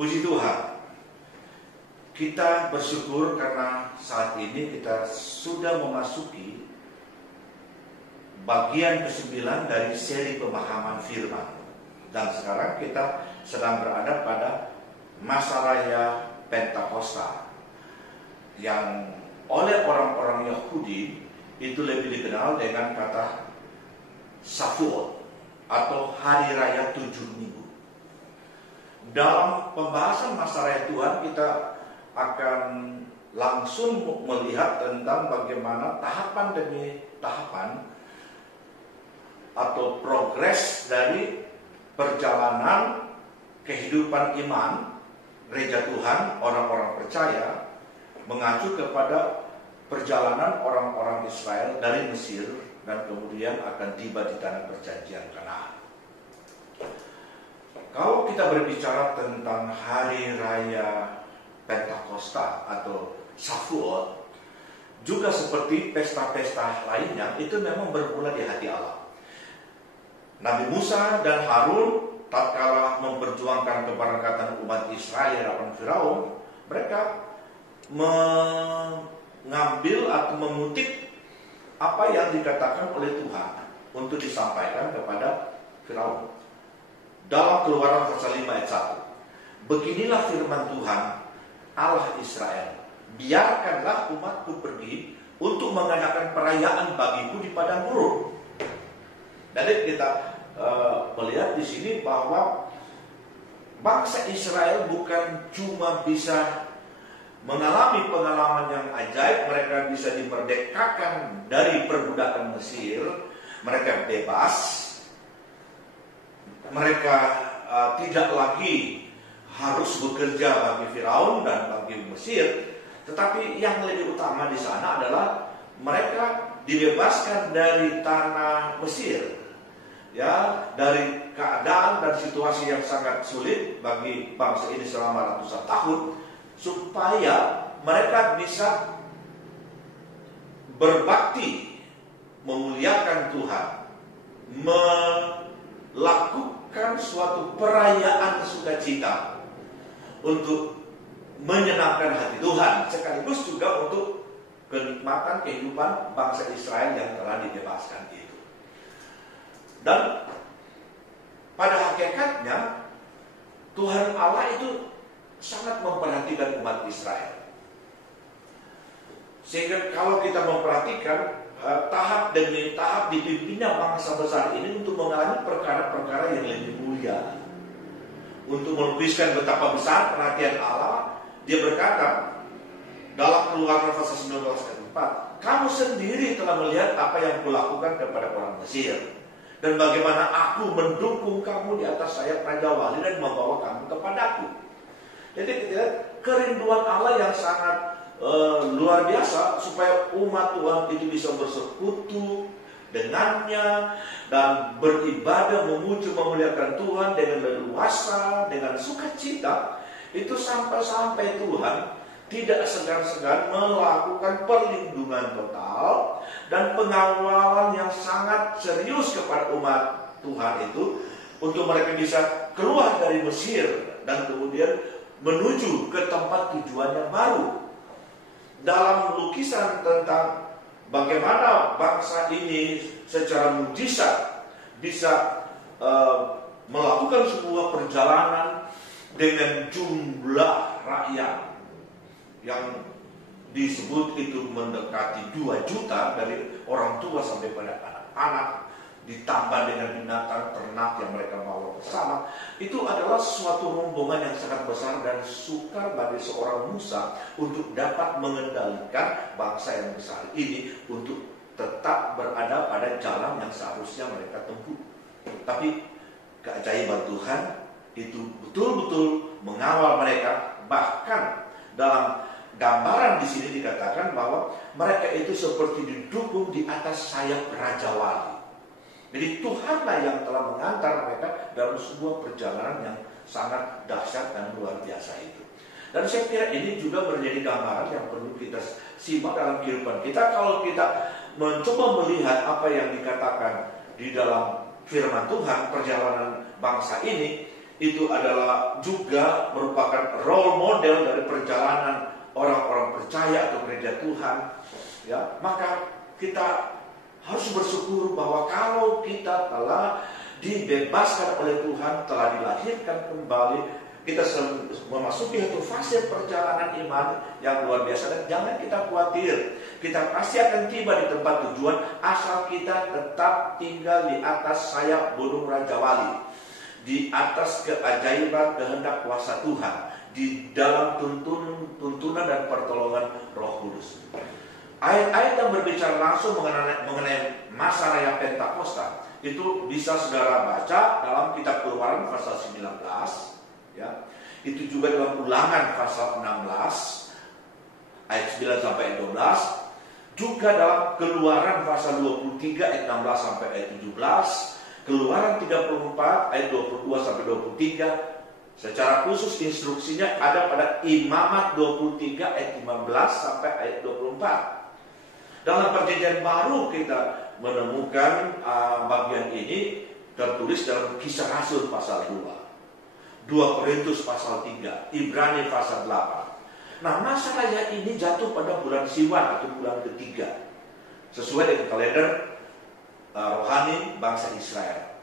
Puji Tuhan, kita bersyukur karena saat ini kita sudah memasuki bagian ke-9 dari seri pemahaman firman. Dan sekarang kita sedang berada pada masa raya Pentakosta, yang oleh orang-orang Yahudi itu lebih dikenal dengan kata Shavuot atau Hari Raya 7 Minggu. Dalam pembahasan masa raya Tuhan, kita akan langsung melihat tentang bagaimana tahapan demi tahapan atau progres dari perjalanan kehidupan iman gereja Tuhan, orang-orang percaya, mengacu kepada perjalanan orang-orang Israel dari Mesir dan kemudian akan tiba di tanah perjanjian Kanaan. Kalau kita berbicara tentang hari raya Pentakosta atau Shavuot, juga seperti pesta-pesta lainnya, itu memang bermula di hati Allah. Nabi Musa dan Harun tatkala memperjuangkan keberangkatan umat Israel lawan Firaun, mereka mengambil atau mengutip apa yang dikatakan oleh Tuhan untuk disampaikan kepada Firaun. Dalam Keluaran pasal 5 ayat 1, beginilah firman Tuhan Allah Israel, biarkanlah umatku pergi untuk mengadakan perayaan bagiku di padang gurun. Jadi kita melihat di sini bahwa bangsa Israel bukan cuma bisa mengalami pengalaman yang ajaib, mereka bisa dimerdekakan dari perbudakan Mesir, mereka bebas, mereka tidak lagi harus bekerja bagi Firaun dan bagi Mesir. Tetapi yang lebih utama di sana adalah mereka dibebaskan dari tanah Mesir, ya, dari keadaan dan situasi yang sangat sulit bagi bangsa ini selama ratusan tahun, supaya mereka bisa berbakti, memuliakan Tuhan, melakukan suatu perayaan sukacita untuk menyenangkan hati Tuhan, sekaligus juga untuk kenikmatan kehidupan bangsa Israel yang telah dibebaskan itu. Dan pada hakikatnya Tuhan Allah itu sangat memperhatikan umat Israel, sehingga kalau kita memperhatikan tahap demi tahap dipimpinnya bangsa besar ini untuk mengalami perkara-perkara yang lebih mulia, untuk melukiskan betapa besar perhatian Allah. Dia berkata dalam Keluaran pasal 19 ayat 4, kamu sendiri telah melihat apa yang kulakukan kepada orang Mesir, dan bagaimana aku mendukung kamu di atas sayap Raja Wali dan membawa kamu kepadaku. Jadi kita lihat kerinduan Allah yang sangat luar biasa supaya umat Tuhan itu bisa bersekutu dengannya dan beribadah, memuji, memuliakan Tuhan dengan leluasa, dengan sukacita. Itu sampai-sampai Tuhan tidak segan-segan melakukan perlindungan total dan pengawalan yang sangat serius kepada umat Tuhan itu, untuk mereka bisa keluar dari Mesir dan kemudian menuju ke tempat tujuan yang baru. Dalam lukisan tentang bagaimana bangsa ini secara mujizat bisa melakukan sebuah perjalanan dengan jumlah rakyat yang disebut itu mendekati 2 juta, dari orang tua sampai pada anak-anak, ditambah dengan binatang ternak yang mereka bawa bersama. Itu adalah suatu rombongan yang sangat besar dan sukar bagi seorang Musa untuk dapat mengendalikan bangsa yang besar ini untuk tetap berada pada jalan yang seharusnya mereka tempuh. Tapi keajaiban Tuhan itu betul-betul mengawal mereka. Bahkan dalam gambaran di sini dikatakan bahwa mereka itu seperti didukung di atas sayap Raja Wali. Jadi Tuhanlah yang telah mengantar mereka dalam sebuah perjalanan yang sangat dahsyat dan luar biasa itu. Dan saya kira ini juga menjadi gambaran yang perlu kita simak dalam kehidupan kita. Kalau kita mencoba melihat apa yang dikatakan di dalam firman Tuhan, perjalanan bangsa ini, itu adalah juga merupakan role model dari perjalanan orang-orang percaya atau gereja Tuhan, ya, maka kita harus bersyukur bahwa kalau kita telah dibebaskan oleh Tuhan, telah dilahirkan kembali, kita memasuki satu fase perjalanan iman yang luar biasa. Dan jangan kita khawatir, kita pasti akan tiba di tempat tujuan asal kita tetap tinggal di atas sayap burung Raja Wali, di atas keajaiban kehendak kuasa Tuhan, di dalam tuntunan dan pertolongan Roh Kudus. Ayat-ayat yang berbicara langsung mengenai masa raya Pentakosta itu bisa saudara baca dalam kitab Keluaran pasal 19, ya. Itu juga dalam Ulangan pasal 16 ayat 9 sampai 12, juga dalam Keluaran pasal 23 ayat 16 sampai ayat 17, Keluaran 34 ayat 22 sampai 23. Secara khusus instruksinya ada pada Imamat 23 ayat 15 sampai ayat 24. Dalam Perjanjian Baru kita menemukan bagian ini tertulis dalam Kisah Rasul pasal 2, 2 Korintus pasal 3, Ibrani pasal 8. Nah, masa raya ini jatuh pada bulan Siwan atau bulan ketiga, sesuai dengan kalender rohani bangsa Israel.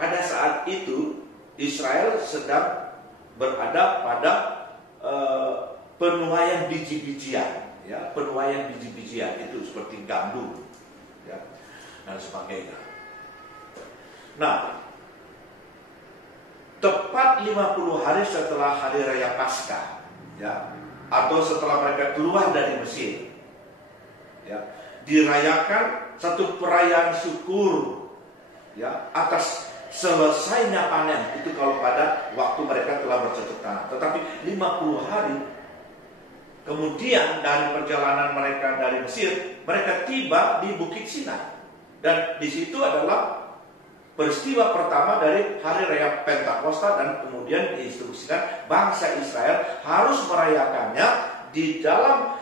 Pada saat itu Israel sedang berada pada penuaian biji-bijian, ya, penuaian biji-bijian itu seperti gandum, ya, dan sebagainya. Nah, tepat 50 hari setelah hari raya Paskah, ya, atau setelah mereka keluar dari Mesir, ya, dirayakan satu perayaan syukur, ya, atas selesainya panen. Itu kalau pada waktu mereka telah bercocok tanam. Tetapi 50 hari kemudian dari perjalanan mereka dari Mesir, mereka tiba di Bukit Sinai. Dan di situ adalah peristiwa pertama dari hari raya Pentakosta, dan kemudian diinstruksikan bangsa Israel harus merayakannya di dalam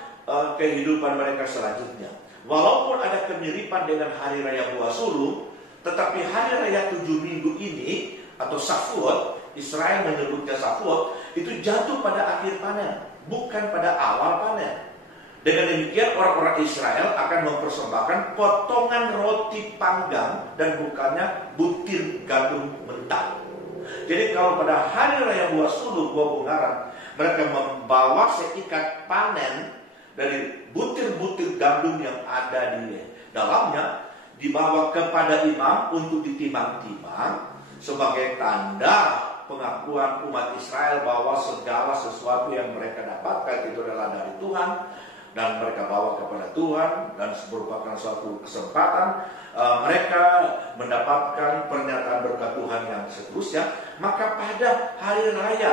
kehidupan mereka selanjutnya. Walaupun ada kemiripan dengan hari raya Buah Sulung, tetapi hari raya 7 minggu ini atau Shavuot, Israel menyebutnya Shavuot, itu jatuh pada akhir panen, bukan pada awal panen. Dengan demikian orang-orang Israel akan mempersembahkan potongan roti panggang dan bukannya butir gandum mentah. Jadi kalau pada hari raya Buah Sulung, buah bungaran, mereka membawa seikat panen dari butir-butir gandum yang ada di dalamnya, dibawa kepada imam untuk ditimbang-timbang sebagai tanda pengakuan umat Israel bahwa segala sesuatu yang mereka dapatkan itu adalah dari Tuhan, dan mereka bawa kepada Tuhan, dan merupakan suatu kesempatan mereka mendapatkan pernyataan berkat Tuhan yang seterusnya. Maka pada hari raya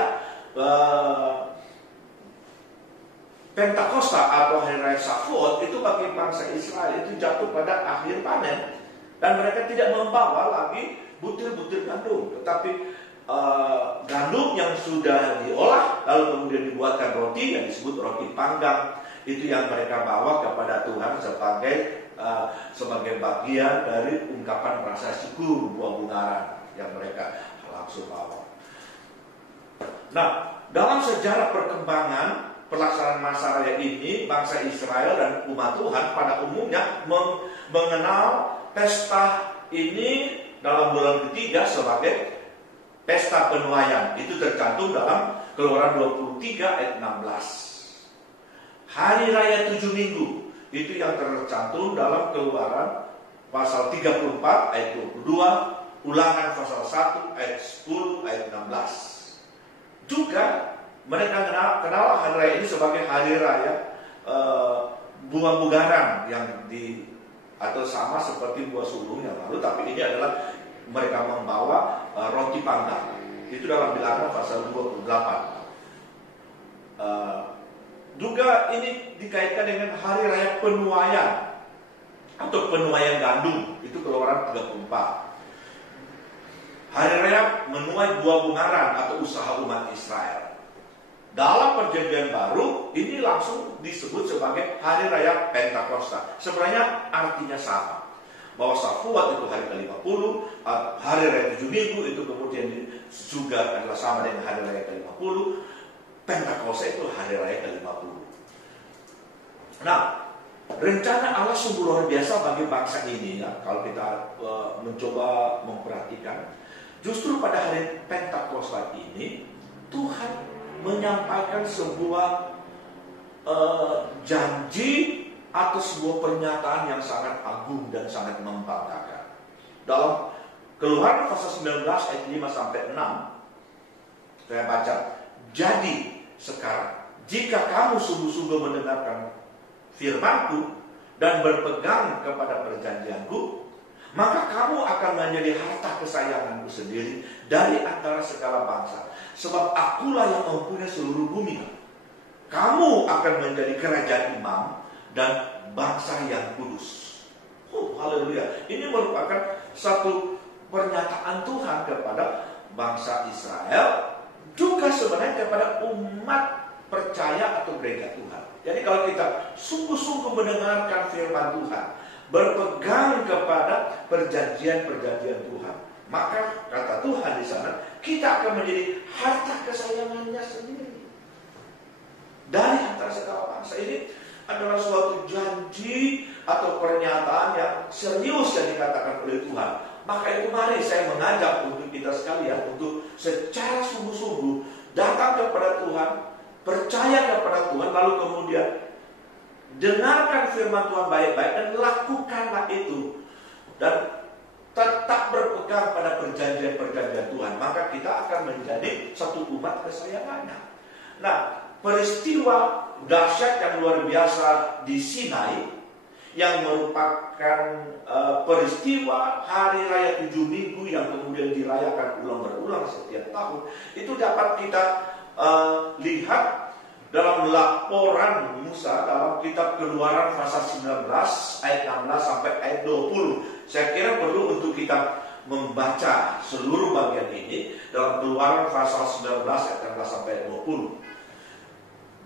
Pentakosta atau hari raya Shavuot itu bagi bangsa Israel itu jatuh pada akhir panen, dan mereka tidak membawa lagi butir-butir gandum, tetapi gandum yang sudah diolah lalu kemudian dibuatkan roti yang disebut roti panggang, itu yang mereka bawa kepada Tuhan sebagai bagian dari ungkapan rasa syukur buah bungaran yang mereka langsung bawa. Nah, dalam sejarah perkembangan pelaksanaan masa raya ini, bangsa Israel dan umat Tuhan pada umumnya mengenal pesta ini dalam bulan ketiga sebagai pesta penuaian. Itu tercantum dalam Keluaran 23 ayat 16. Hari raya 7 minggu itu yang tercantum dalam Keluaran pasal 34 ayat 22, Ulangan pasal 1 ayat 10 ayat 16. Juga mereka kenal hari raya ini sebagai hari raya buah bungaran yang atau sama seperti Buah Sulung yang lalu, tapi ini adalah mereka membawa roti panggang. Itu dalam Bilangan pasal 28. Juga ini dikaitkan dengan hari raya penuaian atau penuaian gandum. Itu Keluaran 34. Hari raya menuai buah bungaran atau usaha umat Israel. Dalam Perjanjian Baru ini langsung disebut sebagai hari raya Pentakosta. Sebenarnya artinya sama. bahwa Safuat itu hari ke-50, hari raya 7 minggu itu kemudian juga adalah sama dengan hari raya ke-50, Pentakosta itu hari raya ke-50. Nah, rencana Allah sungguh luar biasa bagi bangsa ini ya. Kalau kita mencoba memperhatikan, justru pada hari Pentakosta ini Tuhan menyampaikan sebuah janji atau sebuah pernyataan yang sangat agung dan sangat membanggakan. Dalam Keluaran pasal 19 ayat 5 sampai 6, saya baca, jadi sekarang jika kamu sungguh-sungguh mendengarkan firman-Ku dan berpegang kepada perjanjian-Ku, maka kamu akan menjadi harta kesayangan-Ku sendiri dari antara segala bangsa. Sebab Akulah yang mempunyai seluruh bumi. Kamu akan menjadi kerajaan imam dan bangsa yang kudus. Haleluya. Ini merupakan satu pernyataan Tuhan kepada bangsa Israel, juga sebenarnya kepada umat percaya atau gereja Tuhan. Jadi kalau kita sungguh-sungguh mendengarkan firman Tuhan, berpegang kepada perjanjian-perjanjian Tuhan, maka kata Tuhan di sana, kita akan menjadi harta kesayangannya sendiri dari antara segala bangsa. Ini adalah suatu janji atau pernyataan yang serius yang dikatakan oleh Tuhan. Maka itu mari saya mengajak untuk kita sekalian untuk secara sungguh-sungguh datang kepada Tuhan, percaya kepada Tuhan, lalu kemudian dengarkan firman Tuhan baik-baik dan lakukanlah itu, dan tetap berpegang pada perjanjian-perjanjian Tuhan. Maka kita akan menjadi satu umat kesayangannya. Nah, peristiwa dahsyat yang luar biasa di Sinai, yang merupakan peristiwa hari raya 7 minggu yang kemudian dirayakan ulang berulang setiap tahun, itu dapat kita lihat dalam laporan Musa dalam kitab Keluaran pasal 19 ayat 16 sampai ayat 20. Saya kira perlu untuk kita membaca seluruh bagian ini dalam Keluaran pasal 19 ayat 16 sampai ayat 20.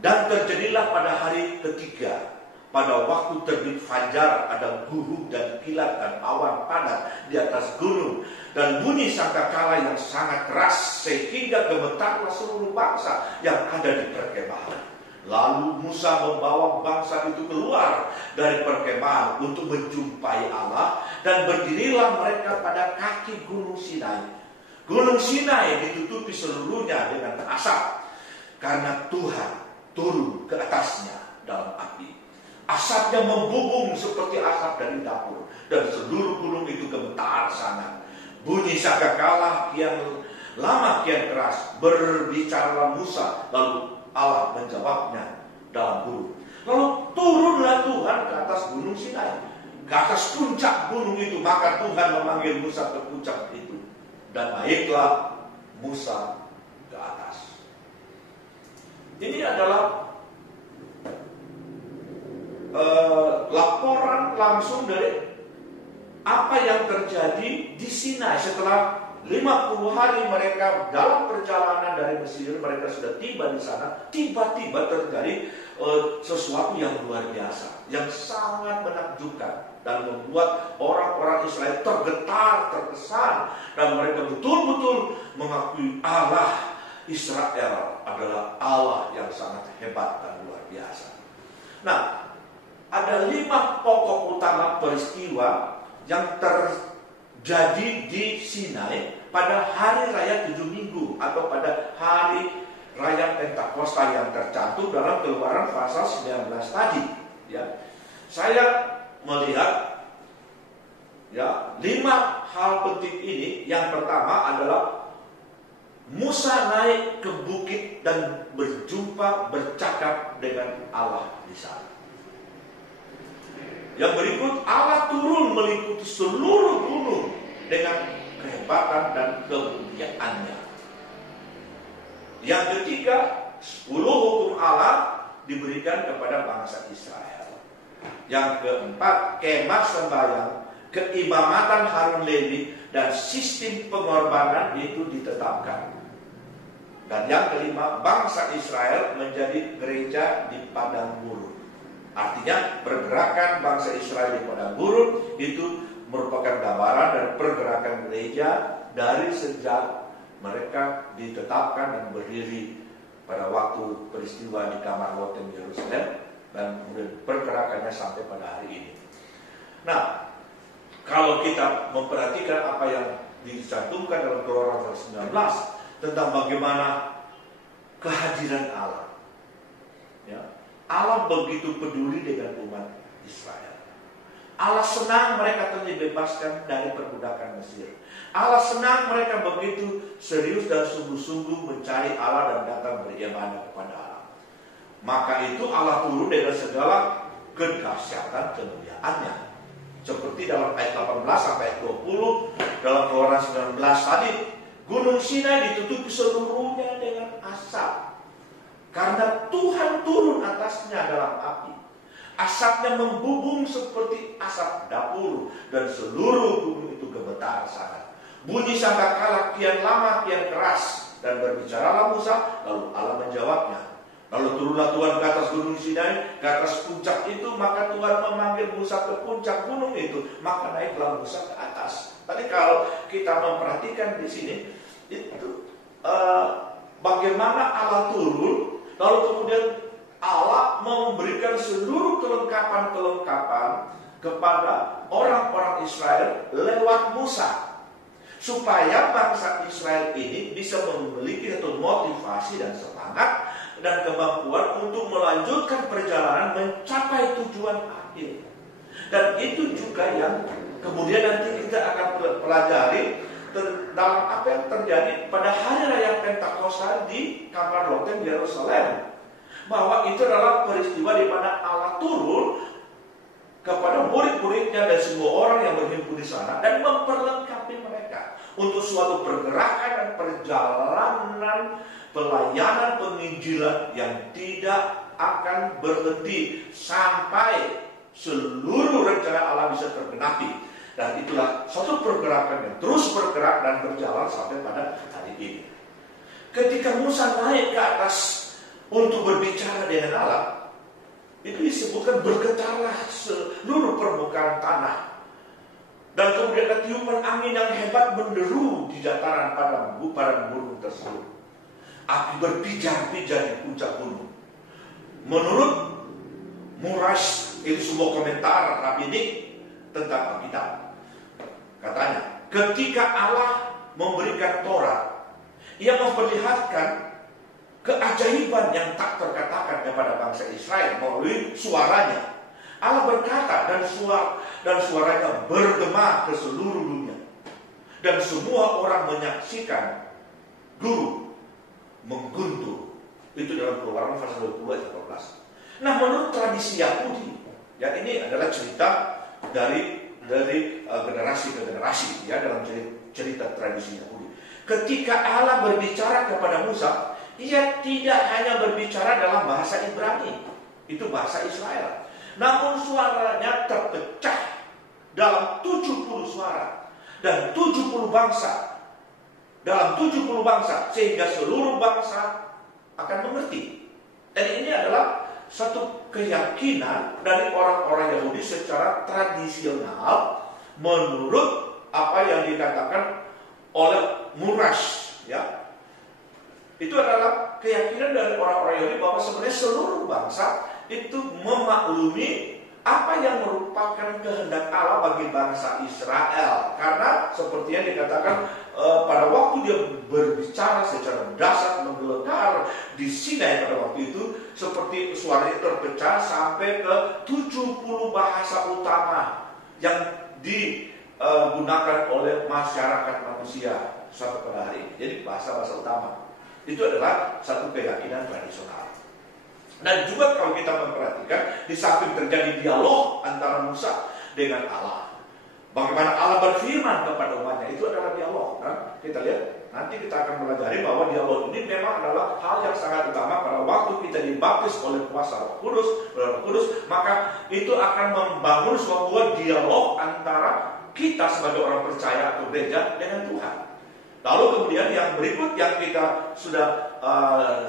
Dan terjadilah pada hari ketiga, pada waktu terbit fajar, ada gurun dan kilat dan awan panas di atas gunung, dan bunyi sangkakala yang sangat keras sehingga gemetarlah seluruh bangsa yang ada di perkemahan. Lalu Musa membawa bangsa itu keluar dari perkemahan untuk menjumpai Allah, dan berdirilah mereka pada kaki gunung Sinai. Gunung Sinai ditutupi seluruhnya dengan asap, karena Tuhan turun ke atasnya dalam api. Asapnya membubung seperti asap dari dapur, dan seluruh gunung itu gemetar sangat. Bunyi sangkakala kian lama kian keras. Berbicaralah Musa, lalu Allah menjawabnya dalam gunung. Lalu turunlah Tuhan ke atas gunung Sinai, ke atas puncak gunung itu. Maka Tuhan memanggil Musa ke puncak itu, dan naiklah Musa ke atas. Ini adalah laporan langsung dari apa yang terjadi di Sinai. Setelah 50 hari mereka dalam perjalanan dari Mesir, mereka sudah tiba di sana. Tiba-tiba terjadi sesuatu yang luar biasa, yang sangat menakjubkan, dan membuat orang-orang Israel tergetar, terkesan, dan mereka betul-betul mengakui Allah Israel adalah Allah yang sangat hebat dan luar biasa. Nah, ada 5 pokok utama peristiwa yang terjadi di Sinai pada hari raya 7 minggu atau pada hari raya Pentakosta yang tercantum dalam Keluaran pasal 19 tadi. Ya, saya melihat 5 hal penting ini. Yang pertama adalah Musa naik ke bukit dan bercakap dengan Allah di sana. Yang berikut, Allah turun meliputi seluruh gunung dengan kehebatan dan kemuliaannya. Yang ketiga, 10 hukum Allah diberikan kepada bangsa Israel. Yang keempat, kemah sembahyang, keimamatan Harun Lewi, dan sistem pengorbanan itu ditetapkan. Dan yang kelima, bangsa Israel menjadi gereja di padang gurun. Artinya pergerakan bangsa Israel di padang gurun itu merupakan gambaran dan pergerakan gereja dari sejak mereka ditetapkan dan berdiri pada waktu peristiwa di Kamar Lotem Yerusalem, dan kemudian pergerakannya sampai pada hari ini. Nah, kalau kita memperhatikan apa yang dicantumkan dalam Keluaran 19 tentang bagaimana kehadiran Allah, ya, Allah begitu peduli dengan umat Israel. Allah senang mereka telah dibebaskan dari perbudakan Mesir. Allah senang mereka begitu serius dan sungguh-sungguh mencari Allah dan datang beribadah kepada Allah. Maka itu Allah turun dengan segala kedahsyatan kemuliaannya. Seperti dalam ayat 18 sampai ayat 20 dalam Keluaran 19 tadi, Gunung Sinai ditutupi seluruhnya dengan asap, karena Tuhan turun atasnya dalam api. Asapnya membubung seperti asap dapur, dan seluruh gunung itu gemetar sangat. Bunyi sangkakala kian lama kian keras, dan berbicaralah Musa, lalu Allah menjawabnya. Lalu turunlah Tuhan ke atas Gunung Sinai, ke atas puncak itu, maka Tuhan memanggil Musa ke puncak gunung itu, maka naiklah Musa ke atas. Tadi kalau kita memperhatikan di sini, itu bagaimana Allah turun, lalu kemudian Allah memberikan seluruh kelengkapan-kelengkapan kepada orang-orang Israel lewat Musa, supaya bangsa Israel ini bisa memiliki satu motivasi dan semangat dan kemampuan untuk melanjutkan perjalanan mencapai tujuan akhir. Dan itu juga yang kemudian nanti kita akan pelajari dalam apa yang terjadi pada hari raya Pentakosta di Kamar Lotem Yerusalem. Bahwa itu adalah peristiwa di mana Allah turun kepada murid-muridnya dan semua orang yang berhimpun di sana dan memperlengkapi mereka untuk suatu pergerakan dan perjalanan pelayanan penginjilan yang tidak akan berhenti sampai seluruh rencana Allah bisa tergenapi. Dan itulah suatu pergerakan yang terus bergerak dan berjalan sampai pada hari ini. Ketika Musa naik ke atas untuk berbicara dengan Allah, itu disebutkan bergetarlah seluruh permukaan tanah, dan kemudian ada tiupan angin yang hebat menderu di dataran pada gunung tersebut. Api berpijar-pijar di puncak gunung. Menurut Muras, itu sebuah komentar rabbinik tentang Alkitab, katanya ketika Allah memberikan Taurat, Ia memperlihatkan keajaiban yang tak terkatakan kepada bangsa Israel melalui suaranya. Allah berkata dan suaranya bergema ke seluruh dunia, dan semua orang menyaksikan guru mengguntur. Itu dalam Keluaran pasal 20 ayat 14. Nah, menurut tradisi Yahudi, ya, ini adalah cerita dari generasi ke generasi, ya, dalam cerita tradisi Yahudi. Ketika Allah berbicara kepada Musa, Ia tidak hanya berbicara dalam bahasa Ibrani, itu bahasa Israel, namun suaranya terpecah dalam 70 suara dan 70 bangsa, dalam 70 bangsa, sehingga seluruh bangsa akan mengerti. Dan ini adalah satu keyakinan dari orang-orang Yahudi secara tradisional menurut apa yang dikatakan oleh Muras, ya. Itu adalah keyakinan dari orang-orang Yahudi bahwa sebenarnya seluruh bangsa itu memaklumi apa yang merupakan kehendak Allah bagi bangsa Israel. Karena seperti yang dikatakan pada waktu dia berbicara secara dahsyat menggelegar di Sinai pada waktu itu, seperti suaranya terpecah sampai ke 70 bahasa utama yang digunakan oleh masyarakat manusia sampai pada hari ini. Jadi bahasa-bahasa utama itu adalah satu keyakinan tradisional. Dan juga kalau kita memperhatikan, di samping terjadi dialog antara Musa dengan Allah, bagaimana Allah berfirman kepada umatnya, itu adalah dialog. Kan? Kita lihat, nanti kita akan pelajari bahwa dialog ini memang adalah hal yang sangat utama pada waktu kita dibaptis oleh kuasa Roh Kudus, maka itu akan membangun sebuah dialog antara kita sebagai orang percaya atau gereja dengan Tuhan. Lalu kemudian yang berikut yang kita sudah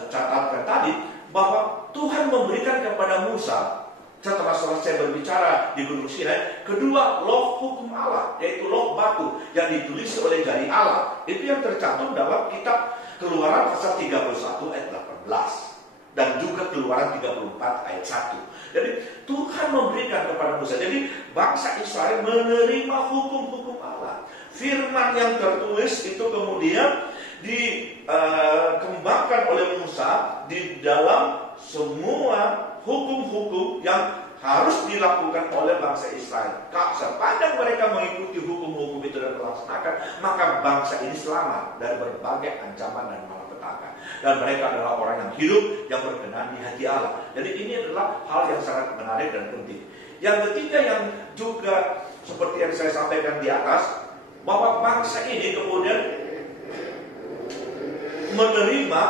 catatkan tadi, bahwa Tuhan memberikan kepada Musa setelah selesai berbicara di Gunung Sinai. Kedua, loh hukum Allah, yaitu loh batu yang ditulis oleh jari Allah. Itu yang tercantum dalam kitab Keluaran pasal 31 ayat 18 dan juga Keluaran 34 ayat 1. Jadi Tuhan memberikan kepada Musa. Jadi bangsa Israel menerima hukum-hukum Allah. Firman yang tertulis itu kemudian dikembangkan oleh Musa di dalam semua hukum-hukum yang harus dilakukan oleh bangsa Israel. Sepanjang mereka mengikuti hukum-hukum itu dan melaksanakan, maka bangsa ini selamat dari berbagai ancaman dan malapetaka. Dan mereka adalah orang yang hidup, yang berkenan di hati Allah. Jadi ini adalah hal yang sangat menarik dan penting. Yang ketiga yang juga seperti yang saya sampaikan di atas, bahwa bangsa ini kemudian menerima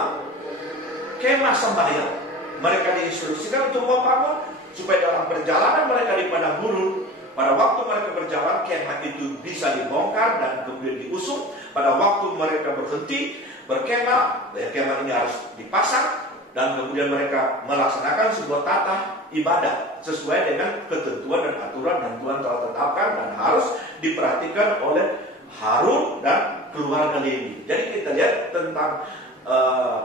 kemah sembahyang. Mereka diinstruksikan untuk membangun supaya dalam perjalanan mereka di padang gurun, pada waktu mereka berjalan, kemah itu bisa dibongkar dan kemudian diusung. Pada waktu mereka berhenti berkemah, kemah ini harus dipasang dan kemudian mereka melaksanakan sebuah tata ibadah sesuai dengan ketentuan dan aturan yang Tuhan telah tetapkan dan harus diperhatikan oleh Harun dan keluarga Lewi. Jadi kita lihat tentang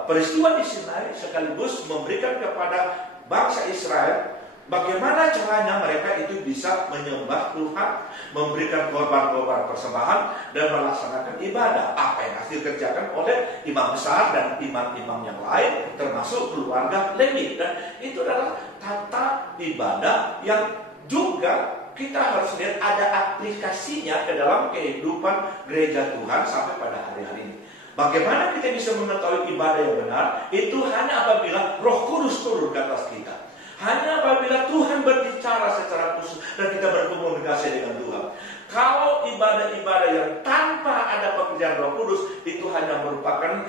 peristiwa di Sinai sekaligus memberikan kepada bangsa Israel bagaimana caranya mereka itu bisa menyembah Tuhan, memberikan korban-korban persembahan dan melaksanakan ibadah. Apa yang harus dikerjakan oleh imam besar dan imam-imam yang lain termasuk keluarga Lewi. Dan itu adalah tata ibadah yang juga kita harus lihat ada aplikasinya ke dalam kehidupan gereja Tuhan sampai pada hari-hari ini. Bagaimana kita bisa mengetahui ibadah yang benar? Itu hanya apabila Roh Kudus turun ke atas kita. Hanya apabila Tuhan berbicara secara khusus dan kita berkomunikasi dengan Tuhan. Kalau ibadah-ibadah yang tanpa ada pekerjaan Roh Kudus, itu hanya merupakan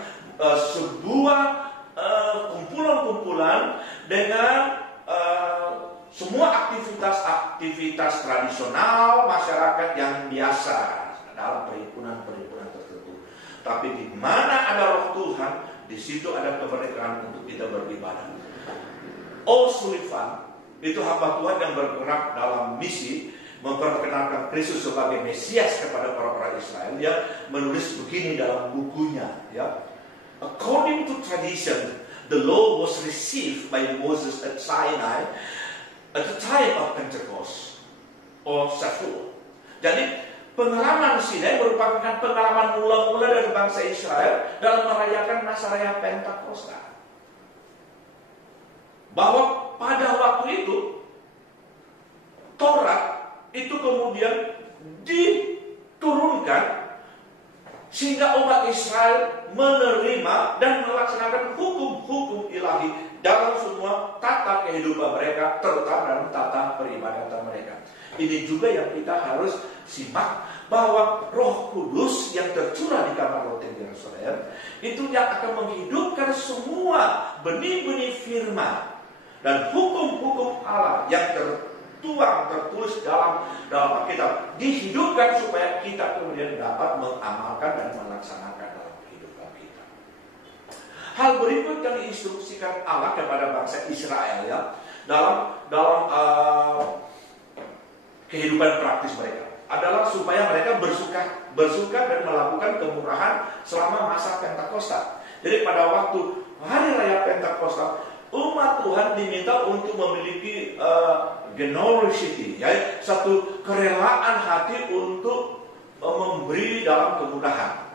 sebuah kumpulan-kumpulan dengan semua aktivitas tradisional masyarakat yang biasa dalam perhimpunan tertentu. Tapi di mana ada Roh Tuhan, di situ ada kemerdekaan untuk kita beribadah. Sullivan itu hamba Tuhan yang bergerak dalam misi memperkenalkan Kristus sebagai Mesias kepada orang-orang Israel. Dia menulis begini dalam bukunya, ya. According to tradition, the law was received by Moses at Sinai at the time of Pentecost or Shavuot. Jadi pengalaman Sinai merupakan pengalaman mula-mula dari bangsa Israel dalam merayakan masa raya Pentakosta. Bahwa pada waktu itu Taurat itu kemudian diturunkan sehingga umat Israel menerima dan melaksanakan hukum-hukum ilahi dalam semua tata kehidupan mereka, terutama dalam tata peribadatan mereka. Ini juga yang kita harus simak, bahwa Roh Kudus yang tercurah di kamar roti Yerusalem itu yang akan menghidupkan semua benih-benih firman dan hukum-hukum Allah yang tertulis dalam Alkitab dihidupkan supaya kita kemudian dapat mengamalkan dan melaksanakan dalam kehidupan kita. Hal berikut yang diinstruksikan Allah kepada bangsa Israel, ya, dalam kehidupan praktis mereka adalah supaya mereka bersuka dan melakukan kemurahan selama masa Pentakosta. Jadi pada waktu hari raya Pentakosta, umat Tuhan diminta untuk memiliki generosity, ya, satu kerelaan hati untuk memberi dalam kemudahan.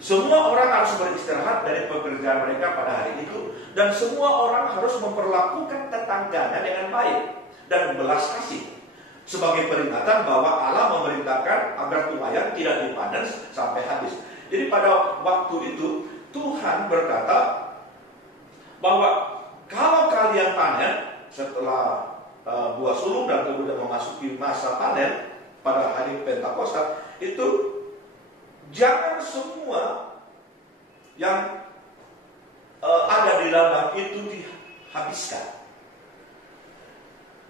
Semua orang harus beristirahat dari pekerjaan mereka pada hari itu, dan semua orang harus memperlakukan tetangganya dengan baik dan belas kasih, sebagai peringatan bahwa Allah memerintahkan agar tuayan tidak dipanen sampai habis. Jadi pada waktu itu Tuhan berkata bahwa kalau kalian panen setelah buah sulung dan kemudian memasuki masa panen pada hari Pentakosta, itu jangan semua yang ada di ladang itu dihabiskan.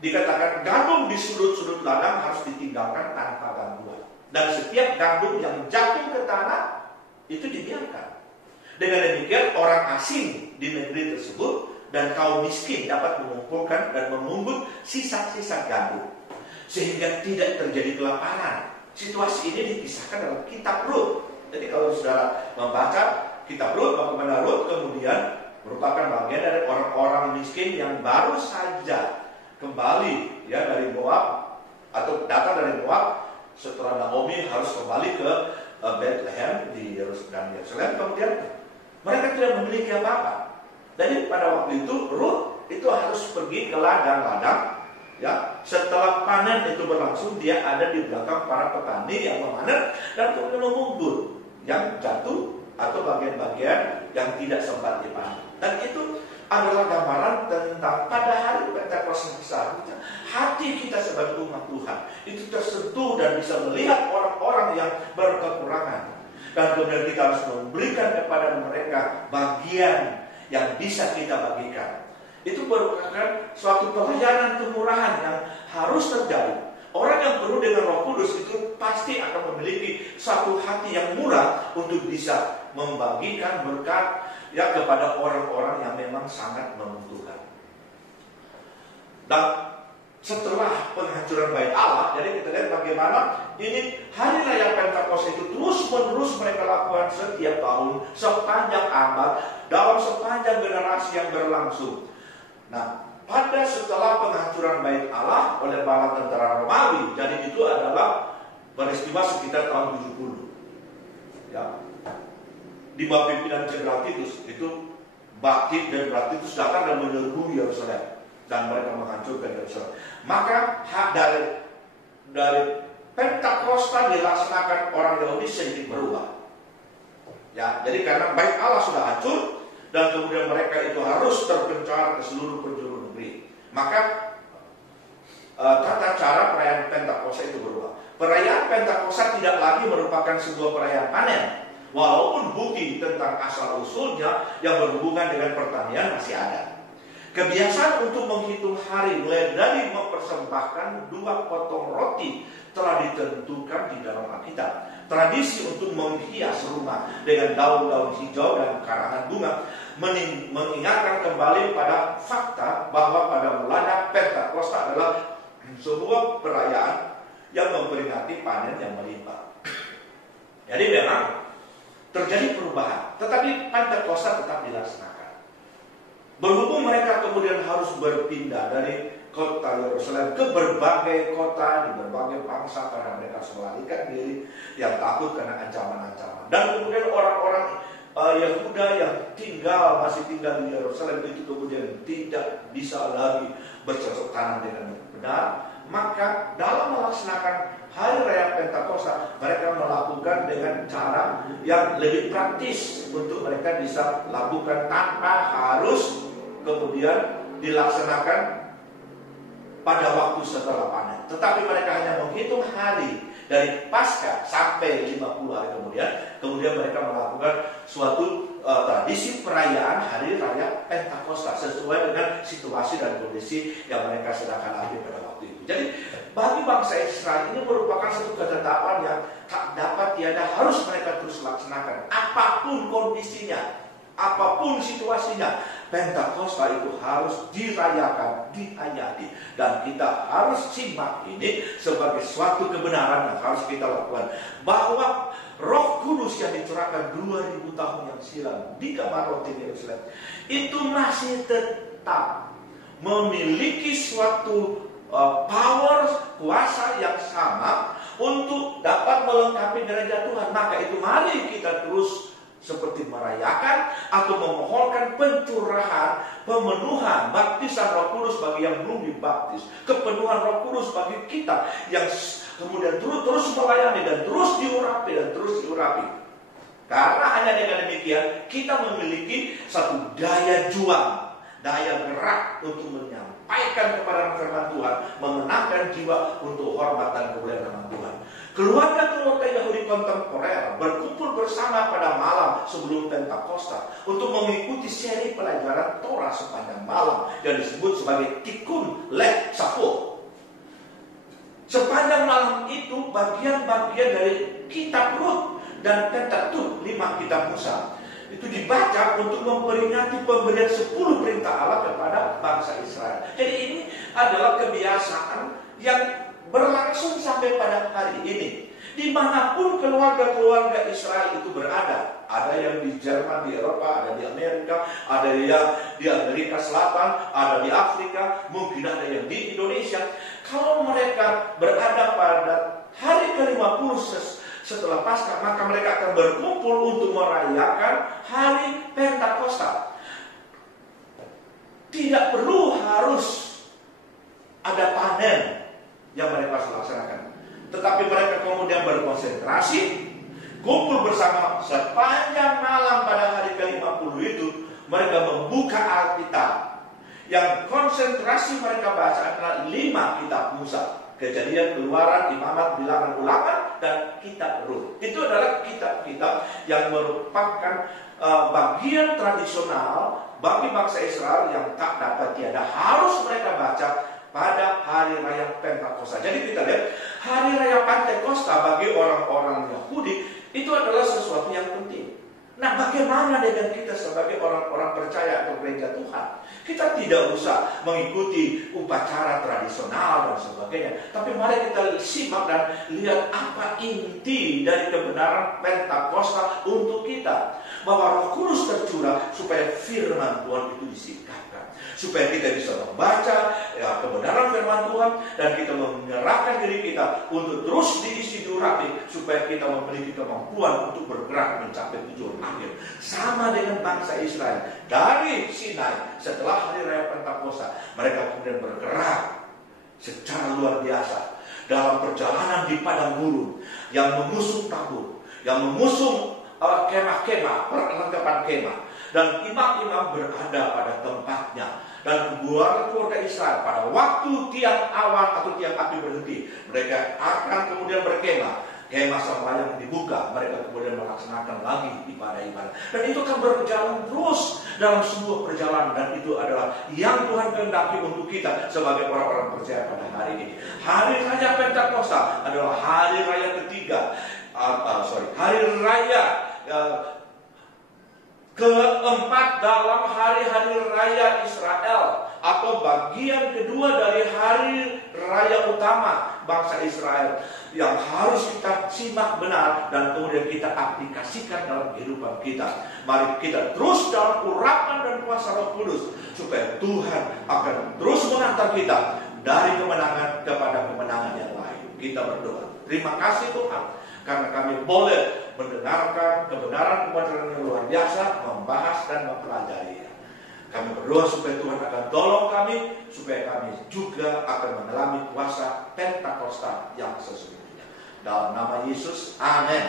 Dikatakan gandum di sudut-sudut ladang harus ditinggalkan tanpa gangguan. Dan setiap gandum yang jatuh ke tanah itu dibiarkan. Dengan demikian orang asing di negeri tersebut dan kaum miskin dapat mengumpulkan dan memungut sisa-sisa gandum, sehingga tidak terjadi kelaparan. Situasi ini dikisahkan dalam kitab Rut. Jadi kalau saudara membaca kitab Rut, bagaimana Rut kemudian merupakan bagian dari orang-orang miskin yang baru saja kembali ya dari Moab, atau datang dari Moab setelah Naomi harus kembali ke Bethlehem di Yerusalem. Kemudian mereka tidak memiliki apa-apa. Jadi pada waktu itu Rut itu harus pergi ke ladang-ladang. Ya, setelah panen itu berlangsung, dia ada di belakang para petani yang memanen dan kemudian memungut yang jatuh atau bagian-bagian yang tidak sempat dipanen. Dan itu adalah gambaran tentang pada hari Pentakosta seharusnya hati kita sebagai umat Tuhan itu tersentuh dan bisa melihat orang-orang yang berkekurangan, dan kemudian kita harus memberikan kepada mereka bagian yang bisa kita bagikan. Itu merupakan suatu pelayanan kemurahan yang harus terjadi. Orang yang penuh dengan Roh Kudus itu pasti akan memiliki suatu hati yang murah untuk bisa membagikan berkat ya kepada orang-orang yang memang sangat membutuhkan. Dan setelah penghancuran bait Allah, jadi kita lihat bagaimana ini hari raya Pentakosta itu terus-menerus mereka lakukan setiap tahun, sepanjang abad, dalam sepanjang generasi yang berlangsung. Nah, pada setelah penghancuran bait Allah oleh bala tentara Romawi, jadi itu adalah peristiwa sekitar tahun 70. Ya. Di bawah pimpinan Jenderal Titus itu Bakti dan Titus datang dan menyerbu Yerusalem dan mereka menghancurkan Yerusalem. Maka hak dari Pentakosta dilaksanakan orang Yahudi sedikit berubah. Ya, jadi karena bait Allah sudah hancur dan kemudian mereka itu harus terpencar ke seluruh penjuru negeri, maka tata cara perayaan Pentakosta itu berubah. Perayaan Pentakosta tidak lagi merupakan sebuah perayaan panen, walaupun bukti tentang asal-usulnya yang berhubungan dengan pertanian masih ada. Kebiasaan untuk menghitung hari mulai dari mempersembahkan 2 potong roti telah ditentukan di dalam Alkitab. Tradisi untuk menghias rumah dengan daun-daun hijau dan karangan bunga mengingatkan kembali pada fakta bahwa pada mulanya Pentakosta adalah sebuah perayaan yang memperingati panen yang melimpah. Jadi memang terjadi perubahan, tetapi Pentakosta tetap dilaksanakan. Berhubung mereka kemudian harus berpindah dari kota Yerusalem ke berbagai kota di berbagai bangsa karena mereka harus melarikan diri yang takut karena ancaman-ancaman. Dan kemudian orang-orang Yehuda yang masih tinggal di Yerusalem itu kemudian tidak bisa lagi bercocok tanam dengan benar. Maka dalam melaksanakan hari raya Pentakosta, mereka melakukan dengan cara yang lebih praktis untuk mereka bisa lakukan tanpa harus kemudian dilaksanakan pada waktu setelah panen. Tetapi mereka hanya menghitung hari dari Paskah sampai 50 hari kemudian mereka melakukan suatu tradisi perayaan hari raya Pentakosta sesuai dengan situasi dan kondisi yang mereka sedang alami pada waktu itu. Jadi bagi bangsa Israel ini merupakan satu ketetapan yang tak dapat tiada harus mereka terus laksanakan apapun kondisinya, apapun situasinya. Pentakosta itu harus dirayakan, dihayati, dan kita harus simak ini sebagai suatu kebenaran yang harus kita lakukan, bahwa Roh Kudus yang dicurahkan 2000 tahun yang silam di kamar roti Yerusalem itu masih tetap memiliki suatu power, kuasa yang sama untuk dapat melengkapi gereja Tuhan. Maka itu mari kita terus seperti merayakan atau memohonkan pencurahan, pemenuhan, baptisan Roh Kudus bagi yang belum dibaptis, kepenuhan Roh Kudus bagi kita yang kemudian terus melayani dan terus diurapi. Karena hanya dengan demikian kita memiliki satu daya juang, daya gerak untuk menyampaikan kepada firman Tuhan, memenangkan jiwa untuk hormat dan kemuliaan nama Tuhan. Keluarga Yahudi kontemporer berkumpul bersama pada malam sebelum Pentakosta untuk mengikuti seri pelajaran Torah sepanjang malam yang disebut sebagai Tikkun Lev Shavuot. Sepanjang malam itu bagian-bagian dari kitab Rut dan Pentateuch, 5 kitab Musa, itu dibaca untuk memperingati pemberian 10 perintah Allah kepada bangsa Israel. Jadi ini adalah kebiasaan yang berlangsung sampai pada hari ini. Dimanapun keluarga-keluarga Israel itu berada, ada yang di Jerman, di Eropa, ada di Amerika, ada yang di Amerika Selatan, ada di Afrika, mungkin ada yang di Indonesia. Kalau mereka berada pada hari ke-50 setelah Paskah, maka mereka akan berkumpul untuk merayakan hari Pentakosta. Tidak perlu harus ada panen yang mereka laksanakan, tetapi mereka kemudian berkonsentrasi, kumpul bersama sepanjang malam pada hari ke-50 itu. Mereka membuka Alkitab. Yang konsentrasi mereka baca adalah 5 kitab Musa: Kejadian, Keluaran, Imamat, Bilangan, Ulangan, dan Kitab Rut. Itu adalah kitab-kitab yang merupakan bagian tradisional bagi bangsa Israel yang tak dapat tiada harus mereka baca pada hari raya Pentakosta. Jadi kita lihat hari raya Pentakosta bagi orang-orang Yahudi itu adalah sesuatu yang penting. Nah, bagaimana dengan kita sebagai orang-orang percaya atau gereja Tuhan? Kita tidak usah mengikuti upacara tradisional dan sebagainya, tapi mari kita simak dan lihat apa inti dari kebenaran Pentakosta untuk kita. Bahwa Roh Kudus tercurah supaya firman Tuhan itu disingkapkan, supaya kita bisa membaca kebenaran firman Tuhan, dan kita menyerahkan diri kita untuk terus diisi diurapi, supaya kita memiliki kemampuan untuk bergerak mencapai tujuan akhir. Sama dengan bangsa Israel dari Sinai setelah hari raya Pentakosta, mereka kemudian bergerak secara luar biasa dalam perjalanan di padang gurun yang mengusung tabur, yang mengusung kemah-kemah, perlengkapan kemah, dan imam-imam berada pada tempatnya. Dan keluarga Israel pada waktu tiang awan atau tiang api berhenti, mereka akan kemudian berkemah. Kemah sembahyang dibuka, mereka kemudian melaksanakan lagi ibadah-ibadah. Dan itu akan berjalan terus dalam sebuah perjalanan, dan itu adalah yang Tuhan kehendaki untuk kita sebagai orang-orang percaya pada hari ini. Hari raya Pentakosta adalah hari raya ketiga. Hari raya keempat dalam hari-hari raya Israel, atau bagian kedua dari hari raya utama bangsa Israel yang harus kita simak benar dan kemudian kita aplikasikan dalam kehidupan kita. Mari kita terus dalam urapan dan kuasa Roh Kudus, supaya Tuhan akan terus mengantar kita dari kemenangan kepada kemenangan yang lain. Kita berdoa. Terima kasih Tuhan, karena kami boleh mendengarkan kebenaran-kebenaran yang luar biasa, membahas dan mempelajarinya. Kami berdoa supaya Tuhan akan tolong kami, supaya kami juga akan mengalami kuasa Pentakosta yang sesungguhnya. Dalam nama Yesus, amin.